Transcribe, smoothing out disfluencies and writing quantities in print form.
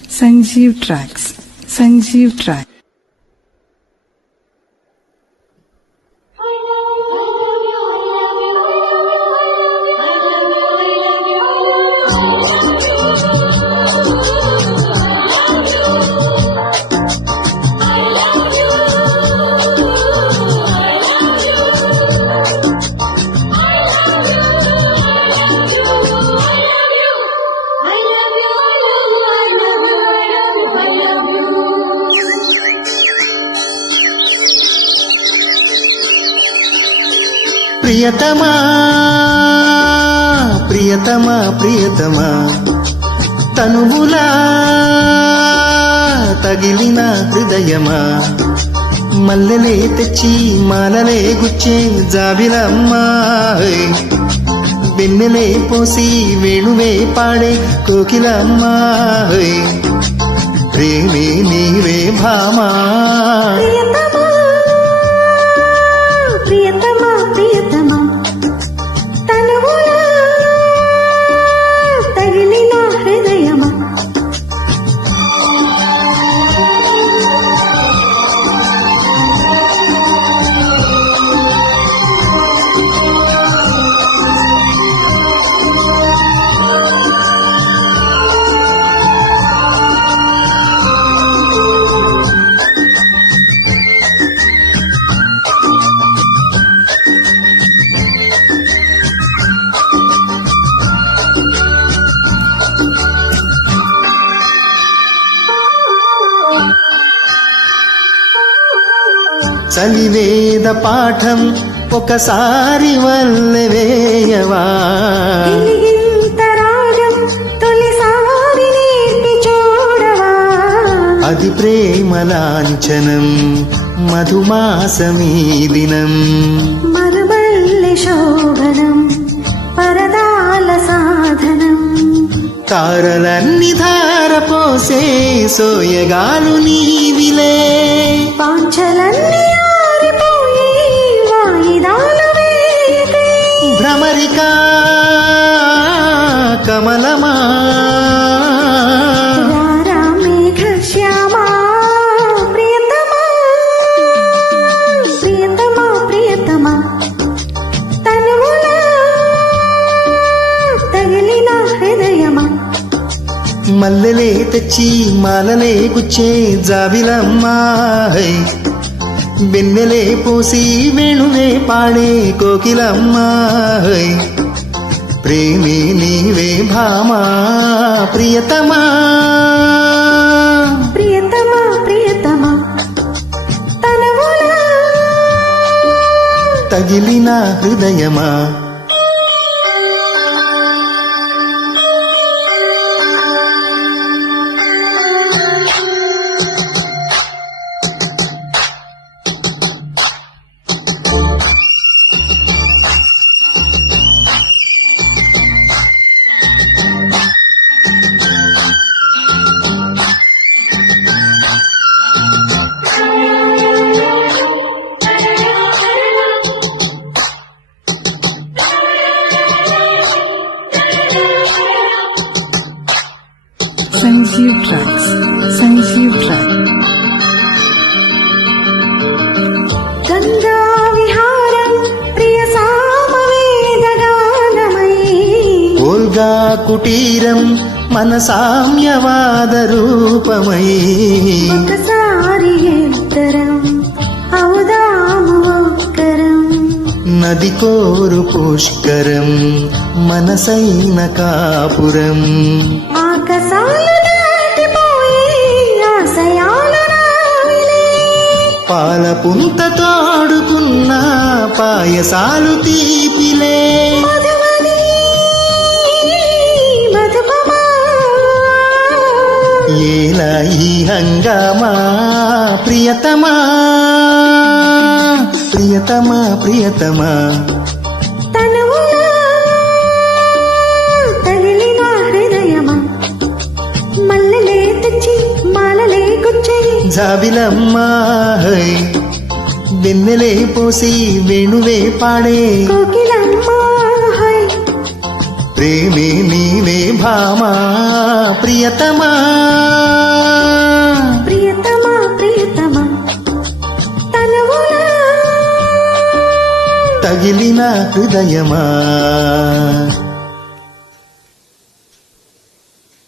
Sanjeev Tracks. Sanjeev Tracks. ప్రియతమా ప్రియతమా ప్రియతమా తనువులా తగిలిన హృదయమా మల్లెలే తెచ్చి మాలలే గుచ్చే జాబిలమ్మా వెన్నెలే పోసి వేణువే పాడే కోకిలమ్మా ప్రేమే నీవే భామా ప్రియతమా ప్రియతమా తనువులా తగిలిన హృదయమా చలివేద పాఠం ఒకసారి వల్లెవేయవా తొలిసారి నేర్పి చూడవా అది ప్రేమలాంఛనం మధుమాసమీ దినం మరుమల్లె శోభనం పరదాల సాధనం తారలన్ని ధారపోసే సోయగాలు నీవిలే పాంచలన్నీ ఆరిపోయి వాయిదాలు వేయకే భ్రమరికా కమలమా రారా మేఘశ్యామా ప్రియతమా ప్రియతమా ప్రియతమా తనువులా తగిలిన హృదయమా మల్లెలే తెచ్చి మాలలే గుచ్చే జాబిలమ్మా వెన్నెలే పోసి వేణువే పాడే కోకిలమ్మా ప్రేమే నీవే భామా ప్రియతమా ప్రియతమా ప్రియతమా తనువులా తగిలిన హృదయమా Sanjeev Tracks. Sanjeev Tracks. Ganga విహారం ప్రియ సామవేదగానమై ఓల్గా కుటీరం మన సామ్యవాద రూపమై ఒకసారి ఇద్దరం అవుదాము ఒక్కరం నది కోరు పుష్కరం మనసైన కాపురం ఆకాశాలు దాటిపోయి ఆశయాలు రావిలే పాల పుంత తోడుకున్న పాయసాలు తీపిలే మధువని మధుపమా ఏలా ఈ హంగామా ప్రియతమా ప్రియతమా ప్రియతమా తనువులా తగిలిన హృదయమా మల్లెలే తెచ్చి మాలలే గుచ్చే జాబిలమ్మా వెన్నెలే పోసి వేణువే పాడే కోకిలమ్మా ప్రేమే నీవే భామా ప్రియతమా ప్రియతమా ప్రియతమా తనువునా తగిలిన హృదయమా